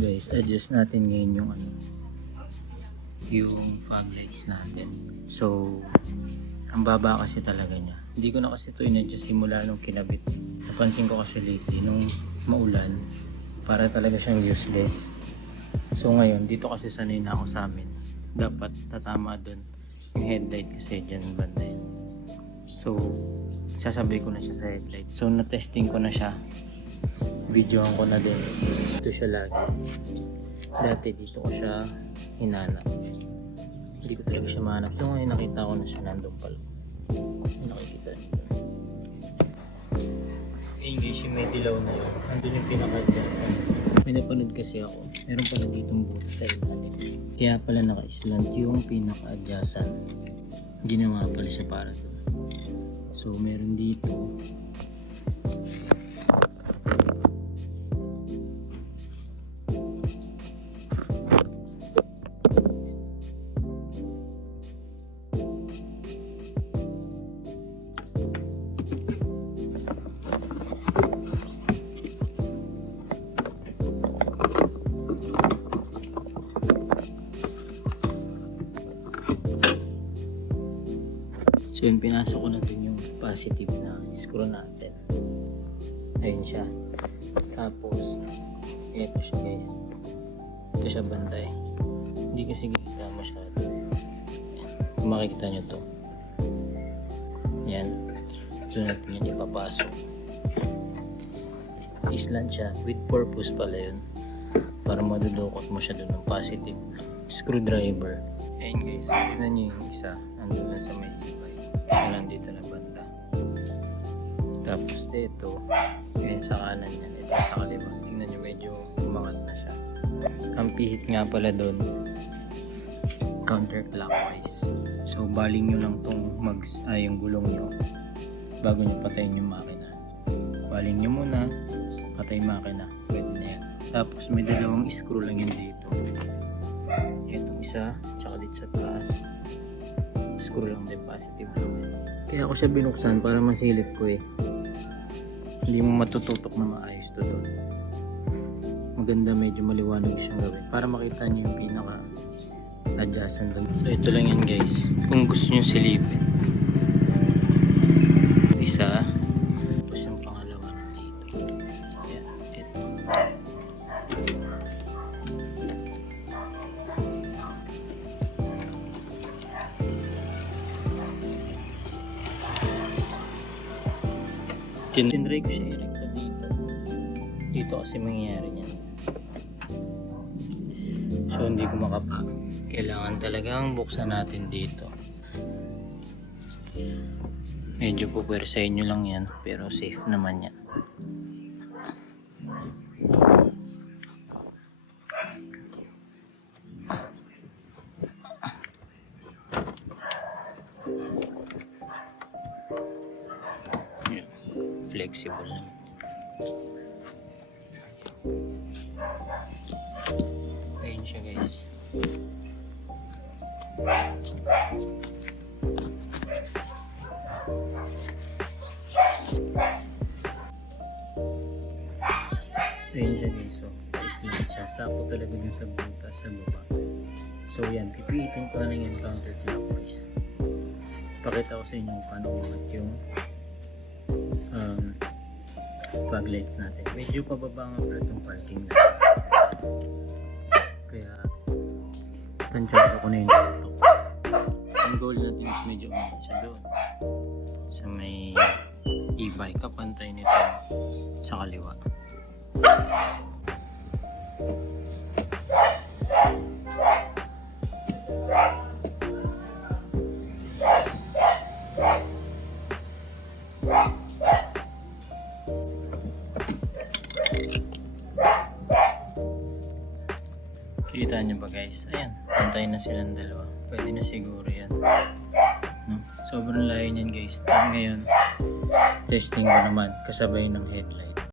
Guys, adjust natin ngayon yung yung fog lights natin. So ang baba kasi talaga niya. Hindi ko na kasi ito in-adjust simula nung kinabit. Napansin ko kasi lately nung maulan, para talaga siyang useless. So ngayon, dito kasi sanay na ako sa amin. Dapat tatama dun yung headlight kasi dyan banda yun. So sasabay ko na siya sa headlight. So na-testing ko na siya. Videohan ko na din. Ito siya lagi. Dati dito ko siya hinanap. Hindi ko talaga siya mahanap. So ngayon nakita ko na siya nandun pala. Nakikita niyo. English yung may dilaw na yun. Nandun yung pinaka-adjacent. May napanood kasi ako. Meron pala ditong butas sa ilalim. Kaya pala naka-islant yung pinaka-adjacent. Ginawa pala siya para doon. So meron dito. So yun, pinasok ko na dun yung positive na screw natin. Ayun siya. Tapos ito siya guys. Ito siya bantay. Hindi kasi kita masyado. Kung makikita nyo to, yan, doon natin yan ipapasok. Island siya with purpose pala yun, para madudukot mo siya doon ng positive screwdriver. Ayun guys, tignan nyo yung isa nandun na sa may ibay. Nandito na banda. Tapos dito, yun sa kanan yan, ito sa kaliwa. Tingnan nyo, medyo umangat na siya. Ang pihit nga pala doon, counterclockwise. So baling nyo lang tong yung gulong nyo bago nyo patayin yung makina. Baling nyo muna, patay makina, pwede na yan. Tapos may dalawang screw lang yun dito. Itong isa, tsaka dito sa taas. Screw lang din, positive lang. Kaya ako siya binuksan para masilip ko eh. Hindi mo matututok na maayos to doon. Maganda, medyo maliwanag siyang gawin para makita niyo yung pinaka adjacent doon. So ito lang yan guys. Kung gusto niyo silipin. Isa. Tapos yung pangalawa dito. Ayan, ito. Tinry ko siya i-recta dito. Dito kasi mangyayari niyan. So hindi ko makapa. Kailangan talagang buksan natin dito. Medyo pupersahin nyo lang yan, pero safe naman yan. Flexible naman. Ayun siya guys. Ayun siya guys. So, island siya. Sakto talaga din sa butas sa baba. So yan, pipiitin ko na lang yung counterclockwise. Pakita ko sa inyo paano umangat yung fog lights natin. Medyo pababa nga pala itong parking na. Kaya tansyado ko na yung tutok. Ang goal natin is medyo umangat siya doon sa may e-bike. Kapantay nito sa kaliwa. Kita nyo ba guys? Ayan, pantay na silang dalawa. Pwede na siguro yan. No? Sobrang layo niyan guys. Ngayon, testing ko naman kasabay ng headlight.